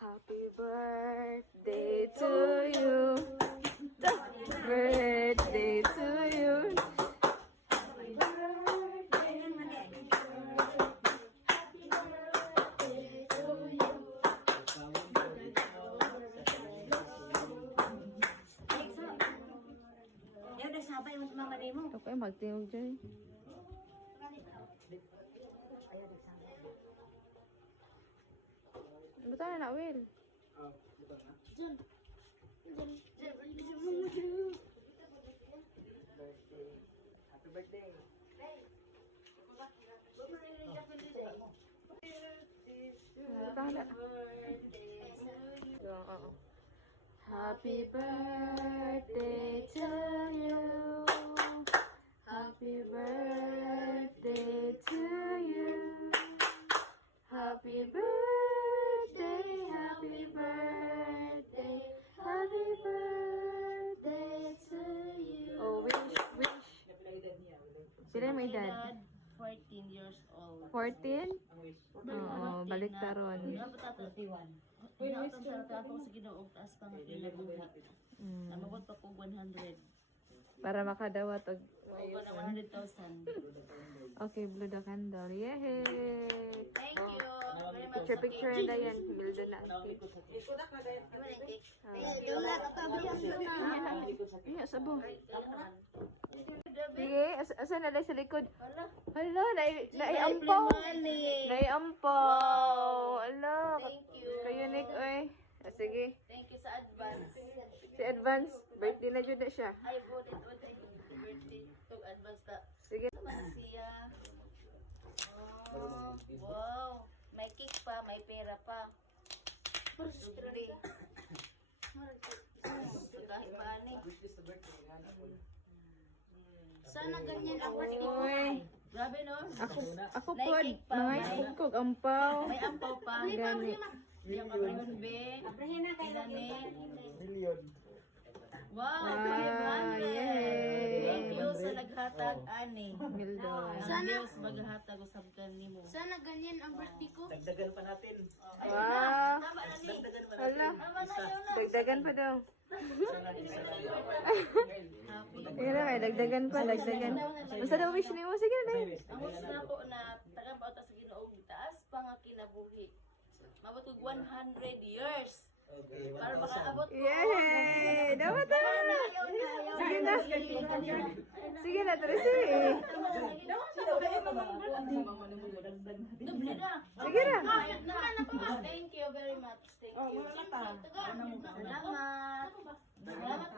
Happy birthday to you. Happy birthday to you. Ayaw na sabay mo mama din mo. Ako ay magtingog dyan. Buta na na, Will. Happy birthday. Buta na. Oo. Happy birthday to you. Happy birthday to you. Happy birthday, happy birthday, happy birthday to you. Oh, wish. Sila may edad? 14 years old. 14? Oo, balik taron. Dapat ato 31. Inautang sa tapos sa Ginoo taas pa nga kinabuhat. Namabot pa ko 100. Para makadawat og O na 100,000. okay, blow the candle. Yay! Thank you very much. Picture na yan. Mildo na. Iya, sabo. Sige, asan na sa likod? Hala, naiampaw. Naiampaw. Hala. Thank you. Kayo, Nick, oy. Sige. Thank you sa advance. Si Advance, birthday na dyan na siya. I voted on thank you for birthday. Tug advance ta. Sige. Naman siya. Oh, wow. May cake pa, may pera pa. Dugli. Kahit pa ani. Sana ganyan ang birthday ko. Oy. Grabe no? Ako May po, cake pa, mga may- ikog ampaw. May ampaw pa. Gani. Yung kapriyon be. Ilani. Million. Wow, Ah, 500. yay. Thank you sa naghatag ani. Mildo. Ang Diyos maghatag usab ka nimo. Sana ganyan ang birthday ko. Dagdagan pa natin. Wow. Tama na ni. Dagdagan pa Hala. Tama na yun na. Dagdagan pa daw. isa lang. Happy. Kaya kay dagdagan pa, dagdagan. Basta daw wish niyo. Sige na dai. Ang wish na ko na tagang pauta sa Ginoo taas pa nga kinabuhi. Mabot og 100 years. Okay, Para 1,000. makaabot ko. Yay! Dapat na. Sige na. Sige na, Tracy. Doble na. Sige na. Kahit na. Thank you very much. Thank you. Salamat. Salamat